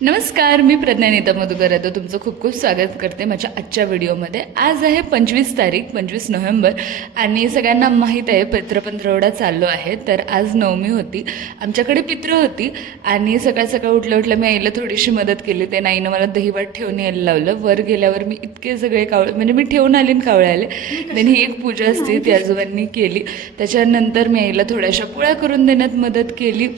नमस्कार मी प्रज्ञानिता मधुकर आहे तुमचं खूप खूप स्वागत करते माझ्या आजच्या व्हिडिओमध्ये. आज आहे पंचवीस तारीख पंचवीस नोव्हेंबर आणि सगळ्यांना माहीत आहे पित्रपंधरवडा चाललो आहे. तर आज नवमी होती आमच्याकडे पित्र होती आणि सकाळ सकाळ उठल्या उठल्या मी आईला थोडीशी मदत केली. ते नाईनं मला दहीवाट ठेवून यायला लावलं. वर गेल्यावर मी इतके सगळे कावळे म्हणजे मी ठेवून आले आणि कावळे आले. देन ही एक पूजा असते ती आजोबांनी केली. त्याच्यानंतर मी आईला थोड्याशा पोळ्या करून देण्यात मदत केली.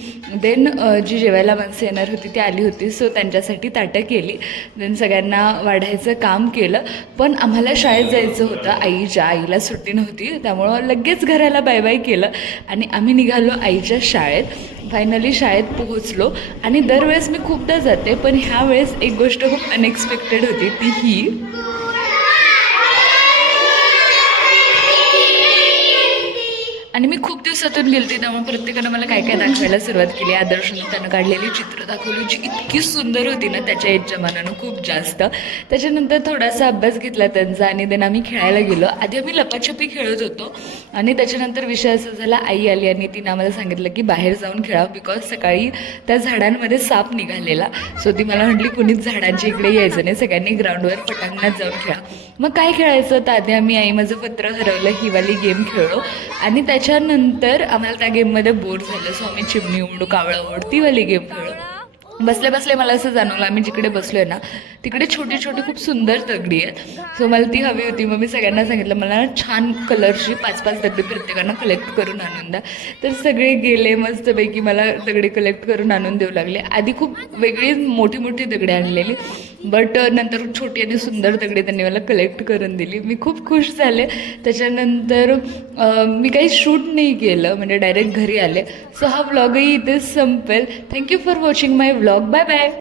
देन जी जेवायला माणसं येणार होती ती आली होती. सो त्यांच्यासाठी ताटं केली. देन सगळ्यांना वाढायचं काम केलं. पण आम्हाला शाळेत जायचं होतं. आईच्या आईला सुट्टी नव्हती त्यामुळं लगेच घराला बाय बाय केलं. आणि आम्ही निघालो आईच्या शाळेत. फायनली शाळेत पोहोचलो. आणि दरवेळेस मी खूपदा जाते पण ह्या वेळेस एक गोष्ट खूप अनएक्सपेक्टेड होती. ती ही आणि मी खूप दिवसातून गेलते त्यामुळे प्रत्येकानं मला काय काय दाखवायला सुरुवात केली. आदर्शनं त्यानं काढलेली चित्र दाखवली जी इतकी सुंदर होती ना त्याच्या एजच्या मानानं खूप जास्त. त्याच्यानंतर थोडासा अभ्यास घेतला त्यांचा आणि देन आम्ही खेळायला गेलो. आधी आम्ही लपाछपी खेळत होतो आणि त्याच्यानंतर विषय असा झाला आई आली आणि तिने आम्हाला सांगितलं की बाहेर जाऊन खेळा बिकॉज सकाळी त्या झाडांमध्ये साप निघालेला. सो ती मला म्हटली कुणीच झाडांच्या इकडे यायचं नाही. सगळ्यांनी ग्राउंडवर पटांगणात जाऊन खेळा. मग काय खेळायचं? तर आधी आम्ही आई माझं पत्र हरवलं ही वाली गेम खेळलो. आणि त्याच्यानंतर आम्हाला त्या गेममध्ये बोर झालं. सो आम्ही चिमणी उडू कावळं ओढ ती वाली गेम खेळलो. बसल्या बसल्या मला असं जाणवलं आम्ही जिकडे बसलोय ना तिकडे छोटी छोटी खूप सुंदर दगडी आहेत. सो मला ती हवी होती. मग मी सगळ्यांना सांगितलं मला छान कलरची पाच पाच दगडी प्रत्येकानं कलेक्ट करून आणून द्या. तर सगळे गेले मस्तपैकी मला दगडी कलेक्ट करून आणून देऊ लागले. आधी खूप वेगळी मोठी मोठी दगडी आणलेली. बट नंतर छोटी आणि सुंदर दगडे त्यांनी मला कलेक्ट करून दिली. मी खूप खुश झाले. त्याच्यानंतर मी काही शूट नाही केलं. म्हणजे डायरेक्ट घरी आले. सो हा व्लॉगही इथेच संपेल. Thank you for watching my vlog bye bye